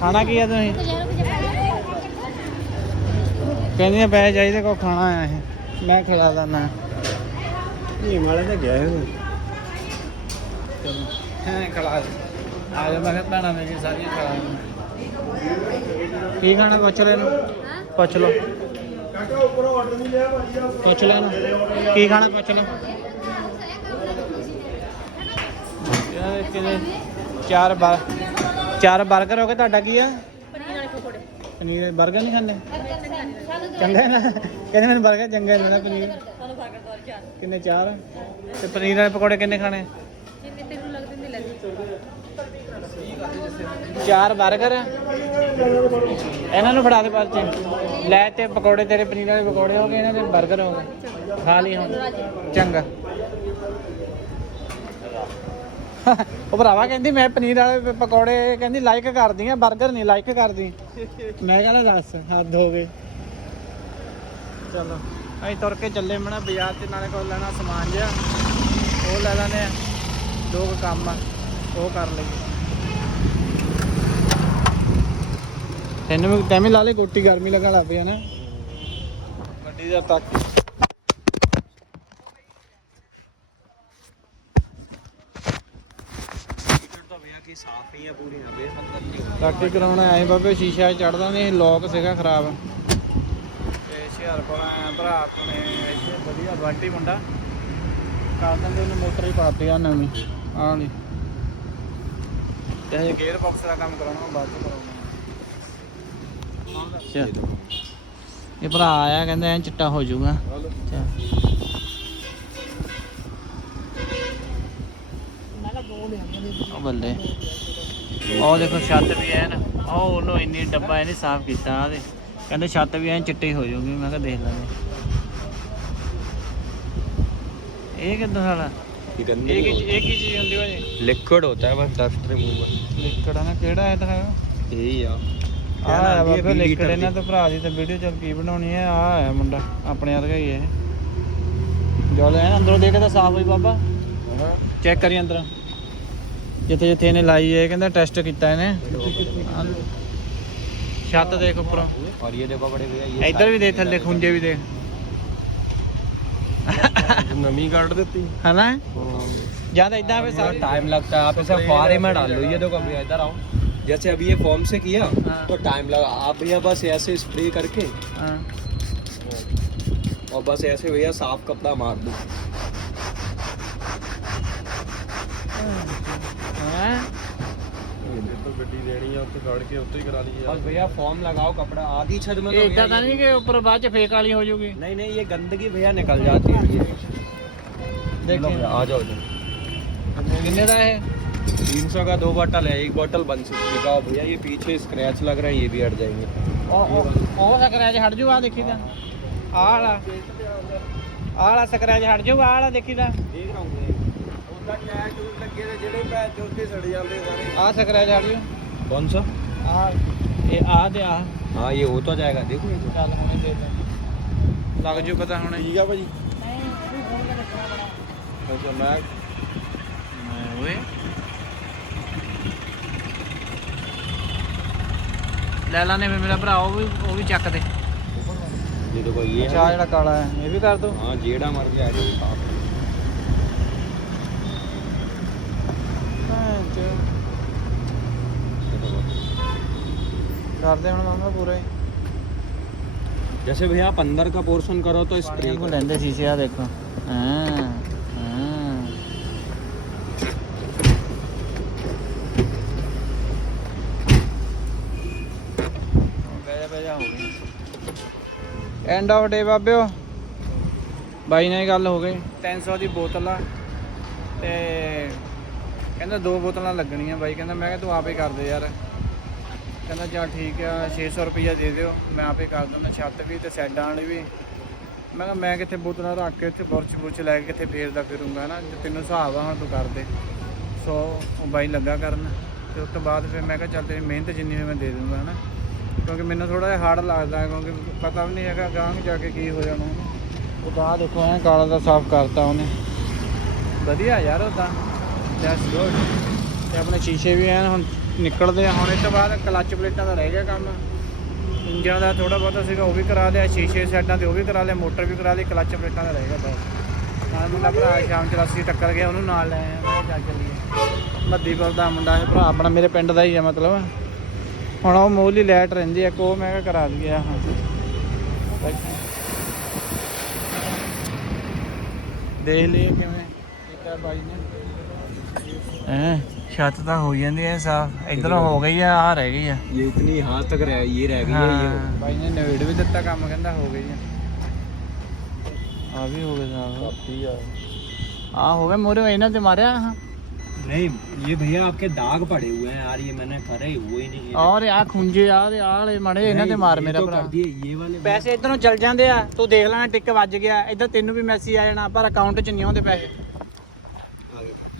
ਖਾਣਾ ਕੀ ਆ ਤੁਸੀਂ? ਕਹਿੰਦੀਆਂ ਪੈਸੇ ਚਾਹੀਦੇ ਕੋ ਖਾਣਾ ਆ ਇਹ ਮੈਂ ਖਿਲਾ ਦਾਂ ਇਹ ਵਾਲੇ ਤਾਂ ਗਿਆ ਹੈ ਚਲੋ। ਹਾਂ ਖਿਲਾ ਦੇ। ਆ ਜਾ ਮੈਂ ਕਿਹਾ ਭੈਣਾਂ ਮੇਰੀ ਸਾਰੀਆਂ ਖਿਲਾ ਦੇ ਕੀ ਖਾਣਾ ਪੁੱਛ ਲੈ ਪੁੱਛ ਲਓ। ਕਾਕਾ ਉੱਪਰੋਂ ਆਰਡਰ ਨਹੀਂ ਲਿਆ ਭਾਜੀ ਆ ਪੁੱਛ ਲੈ ਕੀ ਖਾਣਾ ਪੁੱਛ ਲਓ ਯਾਰ ਕਿਨੇ ਚਾਰ ਬਰ ਚਾਰ 버ਗਰ ਹੋ ਗਏ ਤੁਹਾਡਾ ਕੀ ਆ? ਪਨੀਰ ਵਾਲੇ ਪਕੌੜੇ। ਪਨੀਰ 버ਗਰ ਨਹੀਂ ਖਾਂਦੇ? ਚੰਗਾ ਨਾ? ਕਹਿੰਦੇ ਮੈਨੂੰ 버ਗਰ ਚੰਗਾ ਨਹੀਂ ਲੱਗਦਾ ਪਨੀਰ। ਸਾਨੂੰ 버ਗਰ ਦੋ ਚਾਰ? ਕਿੰਨੇ ਤੇ ਪਨੀਰ ਵਾਲੇ ਪਕੌੜੇ ਕਿੰਨੇ ਖਾਣੇ? ਚਾਰ 버ਗਰ ਇਹਨਾਂ ਨੂੰ ਫੜਾ ਦੇ ਬਾਅਦ ਚ। ਲੈ ਤੇ ਪਕੌੜੇ ਤੇਰੇ ਪਨੀਰ ਵਾਲੇ ਪਕੌੜੇ ਹੋ ਗਏ ਇਹਨਾਂ ਦੇ 버ਗਰ ਹੋ ਗਏ। ਖਾ ਲਈ ਹੁਣ। ਚੰਗਾ। ਉਹ ਭਰਾਵਾ ਕਹਿੰਦੀ, ਮੈਂ ਪਨੀਰ ਵਾਲੇ ਪਕੌੜੇ ਕਹਿੰਦੀ ਲਾਈਕ ਕਰਦੀ ਆ 버ਗਰ ਨਹੀਂ ਲਾਈਕ ਕਰਦੀ। ਮੈਂ ਕਹਿੰਦਾ ਦੱਸ, ਹੱਦ ਹੋ ਗਏ ਚਲੋ, ਅਸੀਂ ਤੁਰ ਕੇ ਚੱਲੇ ਮਣਾ ਬਾਜ਼ਾਰ ਤੇ, ਨਾਲੇ ਕੋਲ ਲੈਣਾ ਸਮਾਨ ਜਿਹਾ। ਉਹ ਲੈ ਲੈਣੇ ਆ ਦੋ ਕੰਮ ਆ, ਉਹ ਕਰ ਲਈਏ। ਤੈਨੂੰ ਵੀ ਟਾਈਮ ਲਾ ਲੈ ਗੋਟੀ, ਗਰਮੀ ਲੱਗਣ ਲੱਗ ਪਈ ਹੈ ਨਾ। ਗੱਡੀ ਦਾ ਤੱਕ ਪੂਰੀ ਨਾ ਨਹੀਂ ਟਾਕੀ ਕਰਾਉਣਾ ਆਏ ਬਾਬੇ ਸ਼ੀਸ਼ਾ ਚੜਦਾ ਨਹੀਂ ਲੋਕ ਸੀਗਾ ਖਰਾਬ। ਤੇ ਹੁਸ਼ਿਆਰਪੁਰ ਆਇਆ ਭਰਾ ਆਪਣੇ ਇੱਥੇ ਵਧੀਆ ਵਾਂਟੀ ਮੁੰਡਾ। ਕਰ ਦਿੰਦੇ ਉਹਨੂੰ ਮੋਟਰ ਹੀ ਪਾਤੀ ਆ ਨਵੀਂ ਆਹ ਲਈ ਤੇ ਇਹ ਗੇਅਰ ਬਾਕਸ ਦਾ ਕੰਮ ਕਰਾਉਣਾ ਉਹ ਬਾਅਦ ਚ ਕਰਾਉਣਾ। ਇਹ ਭਰਾ ਆਇਆ ਕਹਿੰਦਾ ਐ ਚਿੱਟਾ ਹੋ ਜਾਊਗਾ। ਅੱਛਾ ਉਹ ਬੱਲੇ। ਆਹ ਦੇਖੋ ਛੱਤ ਵੀ ਐਨ ਆਹ ਉਹਨੂੰ ਇੰਨੀ ਡੱਬਾ ਇਹਨੇ ਸਾਫ਼ ਕੀਤਾ ਆਹ ਦੇ ਕਹਿੰਦੇ ਛੱਤ ਵੀ ਐਨ ਚਿੱਟੀ ਹੋ ਜਾਊਗੀ ਮੈਂ ਕਿਹਾ ਦੇਖ ਲਾਂਗੇ ਇਹ ਕਿੱਦਾਂ ਸਾਲਾ? ਇਹ ਕੀ ਇਹ ਕੀ ਚੀਜ਼ ਹੁੰਦੀ ਭਾਜੀ ਲਿਕਵਿਡ ਹੁੰਦਾ ਹੈ ਡਸਟ ਰਿਮੂਵਰ ਲਿਕਵਿਡ ਆ ਨਾ ਕਿਹੜਾ ਹੈ ਇਹ ਆ। ਆ ਬਾਬੇ ਲਿਕਵਿਡ ਇਹਨਾਂ ਤੋਂ ਭਰਾ ਦੀ ਤੇ ਵੀਡੀਓ ਚੱਲ ਕੀ ਬਣਾਉਣੀ ਹੈ ਆ ਹੈ ਮੁੰਡਾ ਆਪਣੇ ਵਰਗਾ ਹੀ ਹੈ ਜੋਲੇ ਅੰਦਰੋਂ ਦੇਖਦਾ ਸਾਫ਼ ਹੋਈ ਬਾਬਾ। ਚੈੱਕ ਕਰੀ ਅੰਦਰ। ਜਿੱਥੇ ਜਿੱਥੇ ਇਹਨੇ ਲਾਈ ਹੈ ਕਹਿੰਦਾ ਟੈਸਟ ਕੀਤਾ ਇਹਨੇ ਆਹ ਛੱਤ ਦੇਖ ਉੱਪਰੋਂ और ये देखो बड़े भैया ਇੱਧਰ ਵੀ ਦੇਖ ਥੱਲੇ ਖੁੰਝੇ ਵੀ ਦੇਖ नमी काट देती ਹਨਾ ਜਾਂ ਤਾਂ ਇਦਾਂ ਵੇ ਸਾਰੀ टाइम लगता है आप इसे फुहारे में डाल लो ये देखो भैया इधर आओ जैसे अभी ये फॉर्म से किया हाँ। तो टाइम लगा आप भैया बस ऐसे स्प्रे करके ਹਾਂ और बस ऐसे भैया साफ कपड़ा मार दो ਹਾਂ ਗੱਡੀ ਦੇਣੀ ਆ ਉੱਥੇ ਖੜ ਕੇ ਉੱਥੇ ਹੀ ਕਰਾ ਲਈਏ बस भैया फॉर्म लगाओ कपड़ा आधी छत में ਇਹ तो ਇਦਾਂ भैया ਤਾਂ ਨਹੀਂ ਕਿ ਉੱਪਰ ਬਾਅਦ ਚ ਫੇਕ ਵਾਲੀ ਹੋ ਜਾਊਗੀ नहीं नहीं ये गंदगी भैया निकल जाती है ये देख लो भैया, आ जाओ इधर ਕਿੰਨੇ ਦਾ ਇਹ तीन सौ का दो बोतल है एक बोतल बन सकती है दिखाओ भैया ये पीछे स्क्रैच लग रहे हैं ये भी हट जाएंगे ਉਹ ਉਹ- ਉਹ ਸਕਰੈਚ ਹਟ ਜੂ ਆ ਦੇਖੀ ਤਾਂ ਆਹ ਵਾਲਾ ਆਹ ਵਾਲਾ ਸਕਰੈਚ ਹਟ ਜੂ ਆਹ ਵਾਲਾ ਦੇਖੀ ਤਾਂ देख रहा हूँ आ सक रहा है जाड़ियो कौन सा आ ये आ दे आ हाँ ये हो तो जाएगा देखो ਚੱਲ ਹੁਣੇ ਦੇ ਦੇ। ਲੱਗ ਜੂ ਪਤਾ ਹੁਣ। ਠੀਕ ਆ ਭਾਜੀ। ਅੱਛਾ ਮੈਂ ਓਏ। ਲੈਲਾ ਨੇ ਵੀ ਮੇਰਾ ਭਰਾ ਉਹ ਵੀ ਉਹ ਵੀ ਚੱਕ ਦੇ। ये देखो ये है। ਜਿਹੜਾ ਕਾਲਾ ਹੈ ਇਹ ਵੀ ਕਰ ਦੋ। हाँ जेड़ा मर गया है, ये ਕਰਦੇ ਹੁਣ ਮਾਮਾ ਪੂਰਾ ਹੀ जैसे भैया आप अंदर का पोर्शन करो तो स्प्रे ਪਾਣੀ ਨੂੰ ਲੈਂਦੇ ਸ਼ੀਸ਼ੇ ਆ ਦੇਖੋ ਹਾਂ ਹਾਂ ਬੈਜਾ ਬੈਜਾ ਹੋ ਗਈ ਐਂਡ ਆਫ ਡੇ ਬਾਬਿਓ ਬਾਈ ਨਾਲ ਹੀ ਗੱਲ ਹੋ ਗਈ 300 ਦੀ ਬੋਤਲ ਆ ਤੇ ਕਹਿੰਦਾ ਦੋ ਬੋਤਲਾਂ ਲੱਗਣੀਆਂ ਬਾਈ, ਕਹਿੰਦਾ ਮੈਂ ਕਿਹਾ ਤੂੰ ਆਪੇ ਕਰ ਦੇ ਯਾਰ। ਕਹਿੰਦਾ ਚਲ ਠੀਕ ਆ 600 ਰੁਪਈਆ ਦੇ ਦਿਓ, ਮੈਂ ਆਪੇ ਕਰ ਦਿੰਦਾ ਛੱਤ ਵੀ ਤੇ ਸਾਈਡਾਂ ਵਾਲੀ ਵੀ। ਮੈਂ ਕਿਹਾ ਮੈਂ ਕਿੱਥੇ ਬੋਤਲਾਂ ਰੱਖ ਕੇ ਉੱਥੇ ਬੁਰਚ ਬੁਰਚ ਲੈ ਕੇ ਕਿੱਥੇ ਫੇਰਦਾ ਫਿਰੂੰਗਾ ਨਾ ਜੇ ਤੈਨੂੰ ਹਿਸਾਬ ਆ, ਹੁਣ ਤੂੰ ਕਰ ਦੇ। ਸੋ ਉਹ ਬਾਈ ਲੱਗਾ ਕਰਨ ਤੇ ਉਸ ਤੋਂ ਬਾਅਦ ਫਿਰ ਮੈਂ ਕਿਹਾ ਚੱਲ ਤੇਰੀ ਮਿਹਨਤ ਜਿੰਨੀ ਹੋਈ ਮੈਂ ਦੇ ਦੂੰਗਾ ਹਨਾ? ਕਿਉਂਕਿ ਮੈਨੂੰ ਥੋੜਾ ਜਿਹਾ ਹਾਰਡ ਲੱਗਦਾ, ਕਿਉਂਕਿ ਪਤਾ ਵੀ ਨਹੀਂ ਹੈਗਾ ਗਾਂਹ ਜਾ ਕੇ ਕੀ ਹੋ ਜਾਣਾ। ਉਹ ਬਾਅਦ ਦੇਖੋ, ਐ ਕਾਲਾ ਦਾ ਸਾਫ਼ ਕਰਤਾ ਉਹਨੇ। ਵਧੀਆ ਯਾਰ ਉਹ ਤਾਂ। ਜੈਸ ਗੁੱਡ ਤੇ ਆਪਣੇ ਸ਼ੀਸ਼ੇ ਵੀ ਐਨ ਹੁਣ ਨਿਕਲਦੇ ਆ। ਹੁਣ ਇਸ ਤੋਂ ਬਾਅਦ ਕਲੱਚ ਪਲੇਟਾਂ ਦਾ ਰਹਿ ਗਿਆ ਕੰਮ। ਇੰਜਨ ਦਾ ਥੋੜਾ ਬਹੁਤਾ ਸੀਗਾ, ਉਹ ਵੀ ਕਰਾ ਲਿਆ। ਸ਼ੀਸ਼ੇ ਸਾਈਡਾਂ ਤੇ ਉਹ ਵੀ ਕਰਾ ਲਿਆ। ਮੋਟਰ ਵੀ ਕਰਾ ਲਈ। ਕਲੱਚ ਪਲੇਟਾਂ ਦਾ ਰਹਿ ਗਿਆ ਬਸ। ਨਾਲ ਮੁੰਡਾ ਭਰਾ ਸ਼ਾਮ 84 ਟੱਕਰ ਗਿਆ, ਉਹਨੂੰ ਨਾਲ ਲੈ ਆਇਆ। ਮੈਂ ਕਿਹਾ ਚੱਲ ਚੱਲੀਏ। ਮੱਦੀਪੁਰ ਦਾ ਮੁੰਡਾ ਹੈ, ਭਰਾ ਆਪਣਾ ਮੇਰੇ ਪਿੰਡ ਦਾ ਹੀ ਆ ਮਤਲਬ। ਹੁਣ ਉਹ ਮੋਹਲੀ ਲੈਟ ਰਹਿੰਦੀ ਆ ਕੋ ਮੈਂ ਕਿਹਾ ਕਰਾ ਦਈਏ। ਹਾਂ ਦੇਖ ਲਈਏ ਕਿਵੇਂ। ਕੀਤਾ ਬਾਈ ਨੇ। ਹੈ ਛੱਤ ਤਾਂ ਹੋ ਜਾਂਦੀ ਹੈ ਸਾਫ ਇਧਰੋਂ ਹੋ ਗਈ ਆ ਆ ਰਹਿ ਗਈ ਆ ये इतनी हाथ तक रह ये रह गई है ये ਹਾਂ, ਬਾਈ ਨੇ ਨਵੇੜ ਵੀ ਦਿੱਤਾ ਕੰਮ ਕਹਿੰਦਾ ਹੋ ਗਈ ਆ ਆ ਵੀ ਹੋ ਗਿਆ ਸਾਫ काफी है ਆ ਹੋ ਗਿਆ ਮੋਰੇ ਇਹਨਾਂ ਤੇ ਮਾਰਿਆ ਹਾਂ नहीं ये भैया आपके दाग पड़े हुए हैं यार ये मैंने करे ही हुए ही नहीं ਔਰ ਆ ਖੁੰਝੇ ਆ ਤੇ ਆਹ ਵਾਲੇ ਮਾੜੇ ਇਹਨਾਂ ਤੇ ਮਾਰ ਮੇਰਾ ਭਰਾ दिए ये वाले ਪੈਸੇ ਇਧਰੋਂ ਚੱਲ ਜਾਂਦੇ ਆ ਤੂੰ ਦੇਖ ਲੈਣਾ ਟਿਕ ਵੱਜ ਗਿਆ ਇਧਰ ਤੈਨੂੰ ਵੀ ਮੈਸੇਜ ਆ ਜਾਣਾ ਪਰ ਅਕਾਊਂਟ 'ਚ ਨਹੀਂ ਆਉਂਦੇ ਪੈਸੇ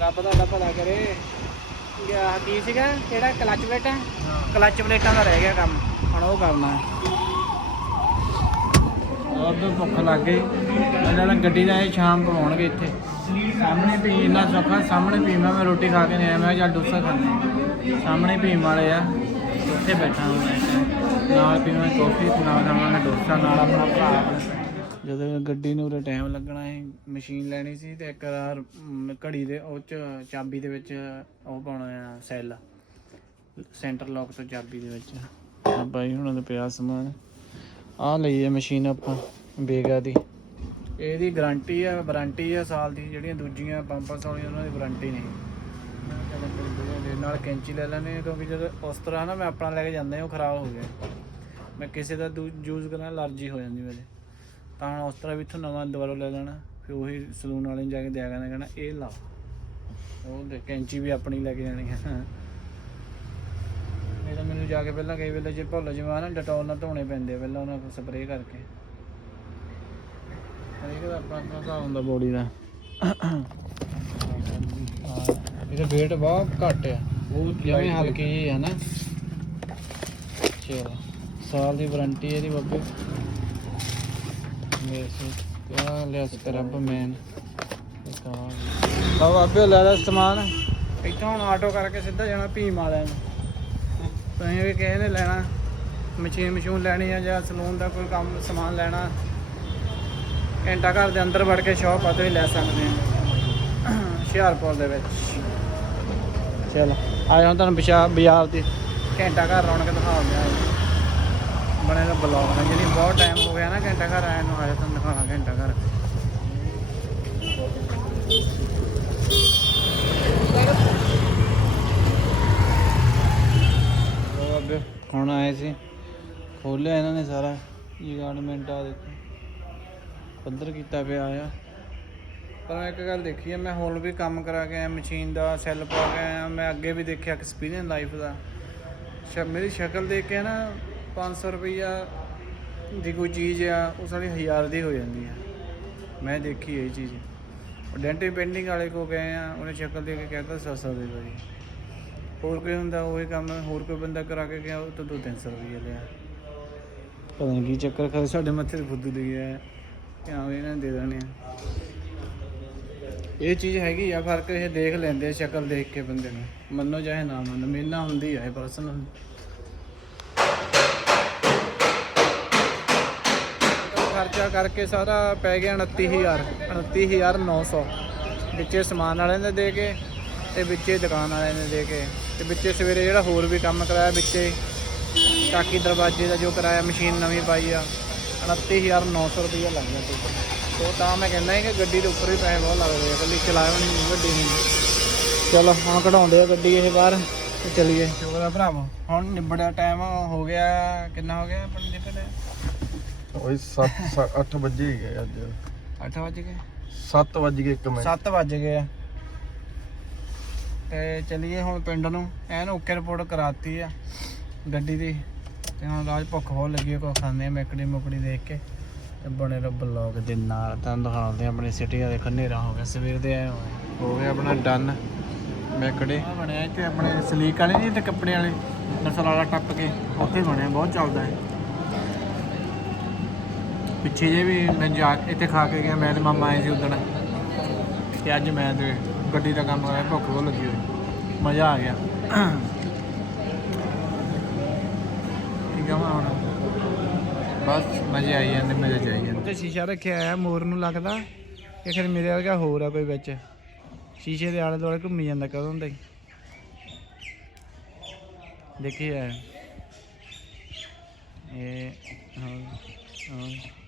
ਰੱਬ ਦਾ ਭਲਾ ਕਰੇ। ਇਹ ਕੀ ਸੀਗਾ, ਕਿਹੜਾ? Clutch plate? ਹੈ ਕਲਚ ਪਲੇਟਾਂ ਦਾ ਰਹਿ ਗਿਆ ਕੰਮ। ਹੁਣ ਉਹ ਕਰਨਾ। ਹੈ ਉਹ ਭੁੱਖ ਲੱਗ ਗਈ। ਇਹਨਾਂ ਨਾਲ ਗੱਡੀ ਦਾ ਇਹ ਸ਼ਾਮ ਨੂੰ ਆਉਣਗੇ ਇੱਥੇ। ਸਾਹਮਣੇ ਵੀ ਇੰਨਾ ਸੌਖਾ ਸਾਹਮਣੇ ਭੀਮਾ ਮੈਂ ਰੋਟੀ ਖਾ ਕੇ ਨਹੀਂ ਆਇਆ, ਮੈਂ ਜਾਂ ਡੋਸਾ ਖਾਂਦੇ ਸਾਹਮਣੇ ਭੀਮ ਵਾਲੇ ਆ, ਉੱਥੇ ਬੈਠਾ ਹਾਂ ਨਾਲ ਪੀਵਾਂ ਕਾਫੀ ਤੇ ਨਾਲ ਖਾਵਾਂਗੇ ਡੋਸਾ, ਨਾਲ ਆਪਣਾ ਭਰਾ। ਜਦੋਂ ਗੱਡੀ ਨੂੰ ਉਰੇ ਟਾਈਮ ਲੱਗਣਾ ਹੈ ਮਸ਼ੀਨ ਲੈਣੀ ਸੀ ਤੇ ਇੱਕ ਵਾਰ, ਘੜੀ ਦੇ ਉਹ ਚ ਚਾਬੀ ਦੇ ਵਿੱਚ ਉਹ ਪਾਉਣਾ ਆ ਸੈੱਲ ਸੈਂਟਰ ਲੌਕ ਤੋਂ ਚਾਬੀ ਦੇ ਵਿੱਚ। ਆ ਬਾਈ ਹੁਣ ਦਾ ਪਿਆ ਸਮਾਨ। ਆ ਲਈ ਹੈ ਮਸ਼ੀਨ ਆਪਾਂ ਬੇਗਾ ਦੀ। ਇਹਦੀ ਗਾਰੰਟੀ ਆ ਵਾਰੰਟੀ ਆ ਸਾਲ ਦੀ ਜਿਹੜੀਆਂ ਦੂਜੀਆਂ ਪੰਪਸ ਵਾਲੀਆਂ ਉਹਨਾਂ ਦੀ ਵਾਰੰਟੀ ਨਹੀਂ। ਨਾਲ ਕੈਂਚੀ ਲੈ ਲੈਣੇ ਕਿਉਂਕਿ ਜਦੋਂ ਉਸ ਤਰ੍ਹਾਂ ਨਾ ਮੈਂ ਆਪਣਾ ਲੈ ਕੇ ਜਾਂਦਾ ਉਹ ਖਰਾਬ ਹੋ ਗਿਆ। ਮੈਂ ਕਿਸੇ ਦਾ ਯੂਜ਼ ਕਰਨਾ ਅਲਰਜੀ ਹੋ ਜਾਂਦੀ ਮੇਰੇ। ਤਾਂ ਉਸ ਤਰ੍ਹਾਂ ਵੀ ਇੱਥੋਂ ਨਵਾਂ ਦੁਬਾਰਾ ਲੈ ਲੈਣਾ ਫਿਰ ਉਹੀ ਸਲੂਨ ਵਾਲੇ ਨੂੰ ਜਾ ਕੇ ਦਿਆ ਕਰਨਾ ਕਹਿਣਾ ਇਹ ਲਾ। ਉਹ ਦੇ ਕੈਂਚੀ ਵੀ ਆਪਣੀ ਲੈ ਕੇ ਜਾਣੀ ਹੈ ਮੇਰਾ ਮੈਨੂੰ ਜਾ ਕੇ ਪਹਿਲਾਂ ਕਈ ਵੇਲੇ ਜੇ ਭੁੱਲ ਜਮਾ ਨਾ ਡਟੋਲ ਨਾਲ ਧੋਣੇ ਪੈਂਦੇ ਪਹਿਲਾਂ ਉਹਨਾਂ ਨੂੰ ਸਪਰੇਅ ਕਰਕੇ। ਹਰੇਕ ਦਾ ਆਪਣਾ ਆਪਣਾ ਹੁੰਦਾ ਬੋਡੀ ਦਾ। ਇਹਦਾ weight ਬਹੁਤ ਘੱਟ ਆ। ਉਹ ਜਿਵੇਂ ਹਲਕੀ ਜੀ ਹੈ ਨਾ ਚਲੋ ਸਾਲ ਦੀ ਵਾਰੰਟੀ ਇਹਦੀ ਬੱਬੇ। ਲਿਆ ਸਕਰਬ ਮੈਨ ਬਾ ਬਾਬੇ ਲੈ ਲੈ ਸਮਾਨ। ਇੱਥੋਂ ਹੁਣ ਆਟੋ ਕਰਕੇ ਸਿੱਧਾ ਜਾਣਾ ਭੀਮ ਵਾਲਿਆਂ ਨੂੰ। ਤੁਸੀਂ ਵੀ ਕਿਸੇ ਨੇ ਲੈਣਾ। ਮਸ਼ੀਨ ਮਸ਼ੂਨ ਲੈਣੀ ਆ ਜਾਂ ਸਲੂਨ ਦਾ ਕੋਈ ਕੰਮ ਸਮਾਨ ਲੈਣਾ। ਘੰਟਾ ਘਰ ਦੇ ਅੰਦਰ ਵੜ ਕੇ ਸ਼ਾਪ ਆ ਤੁਸੀਂ ਲੈ ਸਕਦੇ ਆ ਹੁਸ਼ਿਆਰਪੁਰ ਦੇ ਵਿੱਚ। ਚਲ ਆਇਆ ਹੁਣ ਤੁਹਾਨੂੰ ਬਾਜ਼ਾਰ ਦੀ। ਘੰਟਾ ਘਰ ਰੌਣਕ ਦਿਖਾਉਂਦੇ ਆ ਬਣੇਗਾ ਬਲੌਗ ਨਾਲ ਜਿਹੜੀ ਬਹੁਤ ਟਾਈਮ ਹੋ ਗਿਆ ਨਾ ਘੰਟਾ ਘਰ ਆਇਆ ਨੂੰ ਆਇਆ ਤੁਹਾਨੂੰ ਦਿਖਾਉਣਾ ਘੰਟਾ ਘਰ। ਉਹ ਅੱਗੇ ਆਏ ਸੀ। ਖੋਲਿਆ ਇਹਨਾਂ ਨੇ ਸਾਰਾ। ਇਹ ਗਾਰਡਮੈਂਟ ਆ ਦੇਖੋ। ਪੱਧਰ ਕੀਤਾ ਪਿਆ ਆ। ਪਰ ਮੈਂ ਇੱਕ ਗੱਲ ਦੇਖੀ ਆ ਮੈਂ ਹੁਣ ਵੀ ਕੰਮ ਕਰਾ ਕੇ ਆਇਆ ਮਸ਼ੀਨ ਦਾ ਸੈੱਲ ਪਾ ਕੇ ਆਇਆ ਮੈਂ ਅੱਗੇ ਵੀ ਦੇਖਿਆ ਐਕਸਪੀਰੀਅੰਸ ਲਾਈਫ ਦਾ। ਮੇਰੀ ਸ਼ਕਲ ਦੇਖ ਕੇ ਨਾ 500 ਰੁਪਈਆ ਦੀ ਕੋਈ ਚੀਜ਼ ਆ, ਉਹ ਸਾਡੀ ਹਜ਼ਾਰ ਦੀ ਹੋ ਜਾਂਦੀ ਆ। ਮੈਂ ਦੇਖੀ ਇਹ ਚੀਜ਼। ਉਹ ਡੈਂਟਿੰਗ ਪੇਂਟਿੰਗ ਵਾਲੇ ਕੋ ਗਏ ਆ, ਉਹਨੇ ਸ਼ਕਲ ਦੇਖ ਕੇ ਕਹਿੰਦਾ 700 ਦੇ ਦੋ ਜੀ। ਹੋਰ ਕੋਈ ਹੁੰਦਾ, ਉਹੀ ਕੰਮ, ਹੋਰ ਕੋਈ ਬੰਦਾ ਕਰਾ ਕੇ ਗਿਆ, ਉਹ ਤੋਂ 2-300 ਰੁਪਈਆ ਲਿਆ। ਪਤਾ ਨਹੀਂ ਕੀ ਚੱਕਰ, ਖਰੇ ਸਾਡੇ ਮੱਥੇ ਤੇ ਫੁੱਦੂ ਦੀ ਹੈ ਕਿਆ ਵੀ ਇਹਨਾਂ ਨੇ ਦੇ ਦੇਣੇ ਆ। ਇਹ ਚੀਜ਼ ਹੈਗੀ ਆ, ਫ਼ਰਕ ਇਹ ਦੇਖ ਲੈਂਦੇ ਆ ਸ਼ਕਲ ਦੇਖ ਕੇ ਬੰਦੇ ਨੂੰ। ਮੰਨੋ ਚਾਹੇ ਨਾ ਮੰਨੋ, ਮੇਰੇ ਨਾਲ ਹੁੰਦੀ ਆ, ਇਹ ਪਰਸਨਲ ਖਰਚਾ ਕਰਕੇ ਸਾਰਾ ਪੈ ਗਿਆ 29000 29900 ਵਿੱਚੇ ਸਮਾਨ ਵਾਲਿਆਂ ਨੇ ਦੇ ਕੇ ਤੇ ਵਿੱਚੇ ਦੁਕਾਨ ਵਾਲਿਆਂ ਨੇ ਦੇ ਕੇ। ਤੇ ਵਿੱਚੇ ਸਵੇਰੇ ਜਿਹੜਾ ਹੋਰ ਵੀ ਕੰਮ ਕਰਾਇਆ ਵਿੱਚੇ ਟਾਕੀ ਦਰਵਾਜ਼ੇ ਦਾ ਜੋ ਕਰਾਇਆ, ਮਸ਼ੀਨ ਨਵੀਂ ਪਾਈ ਆ 29900 ਰੁਪਈਆ ਲੱਗ ਗਿਆ ਤੇ ਉਹ ਤਾਂ ਮੈਂ ਕਹਿੰਦਾ ਕਿ ਗੱਡੀ ਦੇ ਉੱਪਰ ਹੀ ਪੈਸੇ ਬਹੁਤ ਲੱਗਦੇ ਆ, ਇਕੱਲੀ ਚਲਾਇਓ ਨਹੀਂ, ਗੱਡੀ ਨਹੀਂ। ਚਲੋ, ਹੁਣ ਕਢਾਉਂਦੇ ਆ ਗੱਡੀ ਇਹ ਬਾਹਰ ਤੇ ਚਲੀਏ। ਸ਼ੁਕਰ ਆ ਭਰਾਵਾ, ਹੁਣ ਨਿਬੜਿਆ ਟਾਈਮ ਹੋ ਗਿਆ, ਕਿੰਨਾ ਹੋ ਗਿਆ ਪੰਡੇ ਪਹਿਲੇ ਓਏ 7 8 ਵਜੇ ਹੀ ਗਏ ਅੱਜ। 8 ਵਜ ਗਏ? 7 ਵਜ ਗਏ ਮਿੰਟ। 7 ਵਜ ਗਏ ਤੇ ਚਲਿਏ ਹੁਣ ਪਿੰਡ ਨੂੰ। ਐਨ ਓਕੇ ਰਿਪੋਰਟ ਕਰਾਤੀ ਆ ਗੱਡੀ ਦੀ। ਤੇ ਹੁਣ ਰਾਜ ਭੁੱਖ ਬਹੁਤ ਲੱਗੀ ਆ, ਕੋਈ ਮੈਕੜੀ ਮੁਕੜੀ ਦੇਖ ਕੇ। ਤੇ ਬਣੇ ਰੋ ਬਲੌਗ ਦੇ ਨਾਲ। ਤੁਹਾਨੂੰ ਦਿਖਾਉਂਦੇ ਆ ਸਿਟੀ ਦਾ ਦੇਖੋ ਹੋ ਗਿਆ ਸਵੇਰ ਦੇ ਆਏ ਹੋਏ। ਹੋ ਗਿਆ ਆਪਣਾ ਡਨ ਮੈਕੜੇ। ਬਣਿਆ ਇੱਥੇ ਆਪਣੇ ਸਲੀਕ ਵਾਲੇ ਨਹੀਂ ਤੇ ਕੱਪੜੇ ਵਾਲੇ। ਨਸਲ ਵਾਲਾ ਟੱਪ ਕੇ। ਉੱਥੇ ਬਣਿਆ ਬਹੁਤ ਚੱਲਦਾ ਹੈ। ਪਿੱਛੇ ਜੇ ਵੀ ਮੈਂ ਜਾ ਇੱਥੇ ਖਾ ਕੇ ਗਿਆ, ਮੈਂ ਤੇ ਮਾਮਾ ਆਏ ਸੀ ਉਦਣ। ਤੇ ਅੱਜ ਮੈਂ ਤੇ ਗੱਡੀ ਦਾ ਕੰਮ ਹੋਇਆ ਭੁੱਖ ਬਹੁਤ ਲੱਗੀ ਹੋਈ। ਮਜ਼ਾ ਆ ਗਿਆ। ਠੀਕ ਆ ਹੁਣ? ਬਸ ਮਜ਼ੇ ਆਈ ਜਾਂਦੇ, ਮਜ਼ੇ ਚ ਜਾਂਦੇ। ਤੇ ਸ਼ੀਸ਼ਾ ਰੱਖਿਆ ਆ ਮੋਰ ਨੂੰ ਲੱਗਦਾ। ਕਿ ਫਿਰ ਮੇਰੇ ਵਰਗਾ ਹੋਰ ਆ ਕੋਈ ਵਿੱਚ। ਸ਼ੀਸ਼ੇ ਦੇ ਆਲੇ ਦੁਆਲੇ ਘੁੰਮੀ ਜਾਂਦਾ ਕਦੋਂ ਦਾ ਹੀ। ਦੇਖੀ ਆ ਇਹ, ਹਾਂ ਆਹ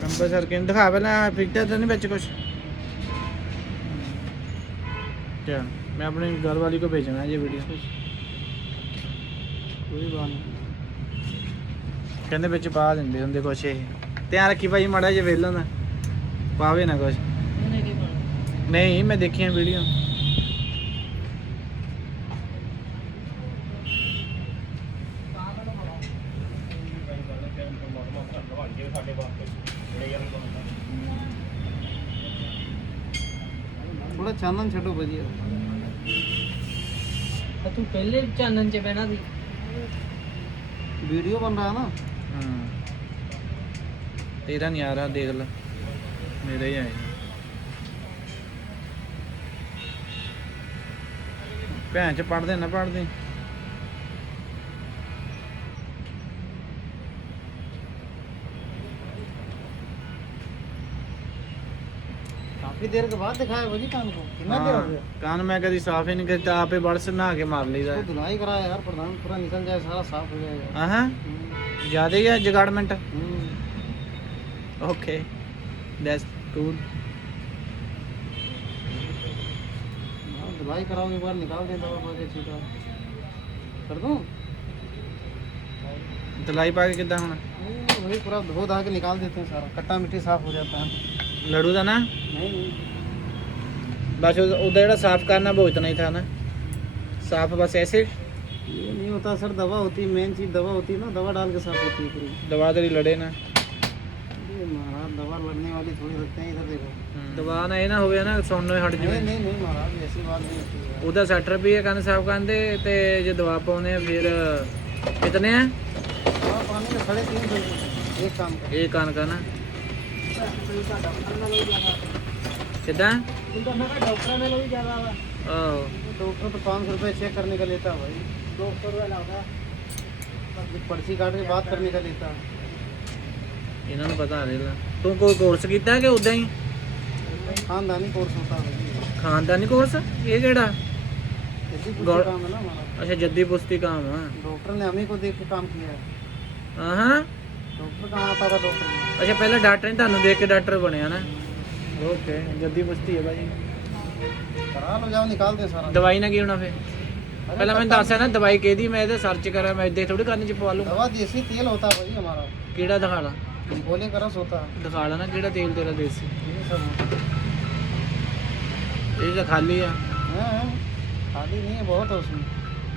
ਕੰਪਰ ਸਰ ਕਿਨ ਦਿਖਾ ਪਹਿਲਾਂ ਫਿੱਟਾ ਤਾਂ ਨਹੀਂ ਵਿੱਚ ਕੁਝ ਚਲ ਮੈਂ ਆਪਣੀ ਘਰ ਵਾਲੀ ਕੋ ਭੇਜਣਾ ਹੈ ਇਹ ਵੀਡੀਓ ਕੋਈ ਬਾਤ ਨਹੀਂ। ਕਹਿੰਦੇ ਵਿੱਚ ਪਾ ਦਿੰਦੇ ਹੁੰਦੇ ਕੁਛ ਇਹ। ਧਿਆਨ ਰੱਖੀ ਭਾਈ ਮਾੜਾ ਜਿਹਾ ਵੇਲਣ ਦਾ ਪਾਵੇ ਨਾ ਕੁਛ। ਨਹੀਂ ਮੈਂ ਦੇਖੀਆਂ ਵੀਡੀਓ। ਚਾਨਣ ਛੱਡੋ ਵਧੀਆ। ਤੂੰ ਪਹਿਲੇ ਚਾਨਣ 'ਚ ਬਹਿਣਾ ਸੀ। ਵੀਡੀਓ ਬਣ ਰਹਾ ਨਾ। ਹਾਂ ਤੇਰਾ ਨਿਆਰਾ ਦੇਖ ਲੈ। ਮੇਰੇ ਹੀ ਆਏ। ਭੈਣ ਚ ਪੜਦੇ ਨਾ ਪੜਦੇ काफी देर के बाद दिखाया भाजी कान को कितना देर हो गया कान में कभी साफ ही नहीं करता आप बड़ से नहा के मार ली जाए तो धुलाई कराया यार प्रधान पूरा निकल जाए सारा साफ हो जाएगा हाँ ज्यादा ही है जुगाड़मेंट ओके दैट्स कूल धुलाई कराओ एक बार निकाल दें दवा पा के छीटा कर दूं धुलाई पा के कितना होना वही पूरा धो धा के निकाल देते हैं सारा कट्टा मिट्टी साफ हो जाता है ਲੜੂ ਦਾ ਨਾ नहीं नहीं ਬਸ ਉਹਦਾ ਜਿਹੜਾ ਸਾਫ ਕਰਨਾ वो इतना ही था ना साफ बस ऐसे ये नहीं होता सर दवा होती है मेन चीज दवा होती है ना दवा डाल के साफ होती है पूरी दवा तेरी लड़े ना ये महाराज दवा लड़ने वाली थोड़ी रखते हैं इधर देखो ਦਵਾ ਨਾ ਇਹ ਨਾ ਹੋਵੇ ਨਾ ਸੁਣਨੋਂ ਹੀ ਹਟ नहीं ਜਵੇ नहीं नहीं महाराज ऐसी बात नहीं होती है ਉਹਦਾ 60 ਰੁਪਏ ਕੰਨ ਸਾਫ ਕਰਦੇ ਤੇ ਜੇ ਦਵਾ ਪਾਉਨੇ ਆ ਫਿਰ ਕਿਤਨੇ ਆ दवा पानी का साढ़े तीन सौ रुपये एक काम का ਇਹ ਕੰਨ ਕਾ ਨਾ ਕਿਦਾਂ डॉक्टर में लोग ज्यादा ਆਹੋ डॉक्टर तो पाँच सौ रुपये चेक करने का लेता है भाई दो सौ रुपये लाता पर्ची काट के बात करने का लेता है ਇਹਨਾਂ ਨੂੰ ਪਤਾ ਦੇ ਲਾ ਤੂੰ ਕੋਈ ਕੋਰਸ ਕੀਤਾ ਕਿ ਉਦਾਂ ਹੀ खानदानी कोर्स होता है भाई ਖਾਨਦਾਨੀ ਕੋਰਸ ਇਹ ਕਿਹੜਾ ऐसी कुछ गौर- काम है ना हमारा ਅੱਛਾ ਜੱਦੀ ਪੁਸਤੀ ਕੰਮ ਆ डॉक्टर ने हम ही को देख के काम किया है ਹਾਂ डॉक्टर कहाँ आता था डॉक्टर ने ਅੱਛਾ ਪਹਿਲਾਂ ਡਾਕਟਰ ਨੇ ਤੁਹਾਨੂੰ ਦੇਖ ਕੇ ਡਾਕਟਰ ਬਣਿਆ ਨਾ ਓਕੇ ਜੱਦੀ ਪੁਸਤੀ ਹੈ ਭਾਈ करा लो जाओ निकाल दे सारा ਦਵਾਈ ਨਾ ਕੀ ਹੋਣਾ ਫੇ ਪਹਿਲਾਂ ਮੈਨੂੰ ਦੱਸਿਆ ਨਾ ਦਵਾਈ ਕਿਹਦੀ ਮੈਂ ਇਹਦੇ ਸਰਚ ਕਰਾਂ ਮੈਂ ਇੱਦੇ ਥੋੜੀ ਕੰਨ ਚ ਪਵਾ ਲੂੰ दवा देसी तेल होता है भाई हमारा ਕਿਹੜਾ ਦਿਖਾ ਲਾ गोले का रस होता है ਦਿਖਾ ਲਾ ਨਾ ਕਿਹੜਾ ਤੇਲ ਤੇਰਾ ਦੇਸੀ ये सब होता ਇਹ ਤਾਂ ਖਾਲੀ ਆ है हैं? खाली नहीं है बहुत है उसमें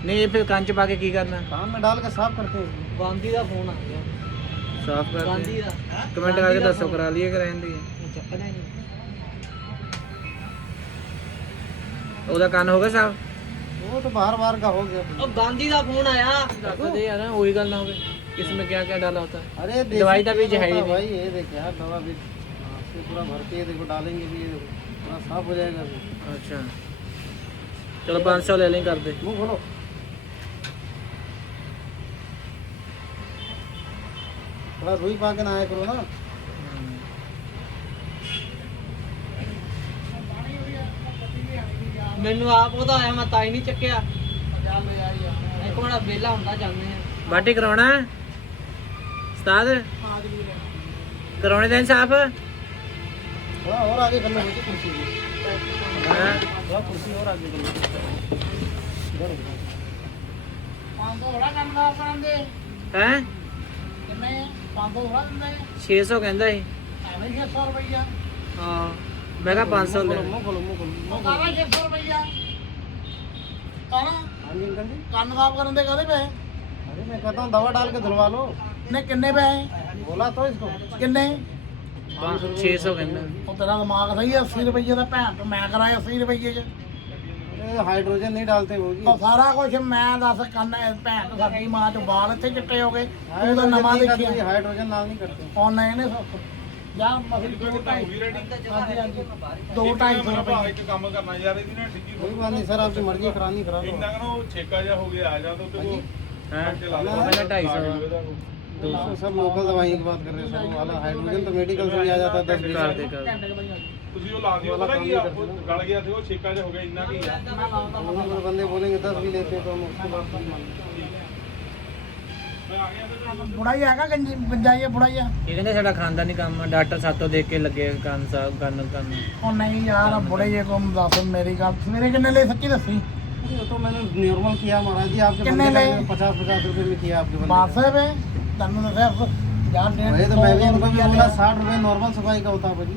ਨਹੀਂ ਇਹ ਫਿਰ ਕੰਨ ਚ ਪਾ ਕੇ ਕੀ ਕਰਨਾ काम में डाल के साफ करते हैं इसको। ਗਾਂਧੀ ਦਾ ਫੋਨ ਆ ਗਿਆ ਸਾਫ਼ ਗਾਂਧੀ ਕਰਕੇ ਦਾ ਕਮੈਂਟ ਕਰਕੇ ਦੱਸੋ ਕਰਾ ਲਈਏ ਕਿ ਰਹਿੰਦੀ ਹੈ ਚੱਕਣਾ ਨਹੀਂ ਉਹਦਾ ਕੰਨ ਹੋ ਗਿਆ ਸਾਫ਼ वो तो बाहर बाहर का हो गया ਉਹ ਗਾਂਧੀ ਦਾ ਫੋਨ ਆਇਆ ਦੱਸ ਦੇ ਯਾਰ ਉਹੀ ਗੱਲ ਨਾ ਹੋਵੇ इसमें क्या क्या डाला होता है अरे देसी दवाई का बीज तेल है ही होता नहीं। भाई ये देख यार दवा भी हाँ, इसमें पूरा भर के देखो डालेंगे भी ये देखो पूरा साफ हो जाएगा अभी अच्छा चलो पाँच सौ ले लें कर दे मुंह खोलो थोड़ा रुई पा के नहाया करो ना ਮੈਨੂੰ ਆਪ ਉਹਦਾ ਆਇਆ ਮੈਂ ਤਾਂ ਹੀ ਨਹੀਂ ਚੱਕਿਆ ਇੱਕ ਵਾਰ ਵਿਹਲਾ ਹੁੰਦਾ ਜਾਂਦੇ ਆ ਬਾਟੀ ਕਰਾਉਣਾ ਹੈ? ਉਸਤਾਦ ਕਰਾਉਣੇ ਦਾ ਇਨਸਾਫ थोड़ा और आगे कर लो मुझे कुर्सी की ਹਾਂ थोड़ा कुर्सी और आगे कर लो इधर उधर। ਹੈ कितने पाँच सौ थोड़ा दिंदे 600 ਕਹਿੰਦਾ ਸੀ ਐਵੇਂ 600 ਰੁਪਈਆ ਹਾਂ ਮੈਂ ਕਿਹਾ 500 ਲੈ ਮੁੰਹ ਖੋਲੋ ਮੁੰਹ ਖੋਲੋ ਮੁੰਹ ਖੋਲੋ 600 ਰੁਪਈਆ ਕਾਣਾ ਹਾਂਜੀ ਅੰਕਲ जी ਕੰਨ ਸਾਫ ਕਰਨ ਦੇ ਕਾਹਦੇ ਪੈਸੇ अरे मैं कहता हूँ दवा डाल के धुलवा लो ਨੇ ਕਿੰਨੇ ਪੈਸੇ बोला तो इसको ਕਿੰਨੇ 600 ਕਹਿੰਦਾ ਉਹ ਤੇਰਾ ਦਿਮਾਗ ਸਹੀ ਹੈ 80 ਰੁਪਈਏ ਦਾ ਭੈਣ ਤੋਂ ਮੈਂ ਕਰਾਇਆ 80 ਰੁਪਈਏ ਚ अरे हाइड्रोजन नहीं डालते वो जी ਉਹ ਸਾਰਾ ਕੁਝ ਮੈਂ ਦੱਸ ਕੰਨ ਭੈਣ ਤੋਂ ਸਾਡੀ ਮਾਂ ਚ ਵਾਲ ਇੱਥੇ ਚਿੱਟੇ ਹੋ ਗਏ ਤੂੰ ਤਾਂ हाइड्रोजन ਨਵਾਂ नहीं करते, ਦੇਖਿਆ हाइड्रोजन नाल नहीं करते ਉਹ ਨਹੀਂ ਨੇ ਜਾਂ ਮਸਲ ਦੋ ਢਾਈ ਹਾਂਜੀ ਹਾਂਜੀ ਦੋ ਢਾਈ ਸੌ ਰੁਪਏ ਇੱਕ ਕੰਮ ਕਰਨਾ ਯਾਰ ਇਹਦੀ ਨਾ ਠਿੱਕੀ कोई बात नहीं सर आपकी मर्जी करानी करा लो ਇੰਨਾ ਕਨੋ ਛੇਕਾ ਜਿਹਾ ਹੋ ਗਿਆ ਆ ਜਾ ਤਾਂ ਤੇ ਉਹ ਹਾਂ ਚਲਾ ਉਹ ਕਹਿੰਦਾ 250 तो सब लोकल दवाई की बात कर रहे हैं सर वाला हाइड्रोजन तो मेडिकल से भी आ जाता है दस बीस ਕਰ ਦੇ ਕਰ ਘੰਟੇ ਕੁ ਬਾਅਦ ਤੁਸੀਂ ਉਹ ਲਾ ਦਿਓ ਪਤਾ ਕੀ ਆ ਉਹ ਗਲ ਗਿਆ ਸੀ ਉਹ ਛੇਕਾ ਜਿਹਾ ਹੋ ਗਿਆ ਇੰਨਾ ਕੀ ਆ वहीं पर बंदे बोलेंगे दस भी लेते हैं तो हम उसके बाद नहीं मानते ਮੈਂ ਆ ਗਿਆ ਤੇ ਬੁੜਾ ਹੀ ਹੈਗਾ ਗੰਜੀ ਗੰਜਾਈ ਬੁੜਾ ਹੀ ਆ ਇਹ ਕਹਿੰਦੇ ਸਾਡਾ ਖਾਨਦਾਨੀ ਕੰਮ ਆ ਡਾਕਟਰ ਸਾਤੋਂ ਦੇਖ ਕੇ ਲੱਗੇ ਕੰਨ ਸਾਹਿਬ ਕੰਨ ਕੰਨ ਉਹ ਨਹੀਂ ਯਾਰ ਬੁੜੇ ਜੇ ਕੋ ਦੱਸ ਮੇਰੀ ਗੱਲ ਸਵੇਰੇ ਕਿੰਨੇ ਲਈ ਸੱਚੀ ਦੱਸੀ ये तो मैंने नॉर्मल किया महाराज जी आपके कितने बंदे ले? का पचास पचास रुपए में किया आपके बंदे ਬਾਸ का। ਵੇ ਤੈਨੂੰ ਦੱਸਿਆ ਯਾਰ ਡੇਢ वही तो सौ मैं भी इनको भी रुपया बोला ले। साठ रुपए नॉर्मल सफाई का होता है भाजी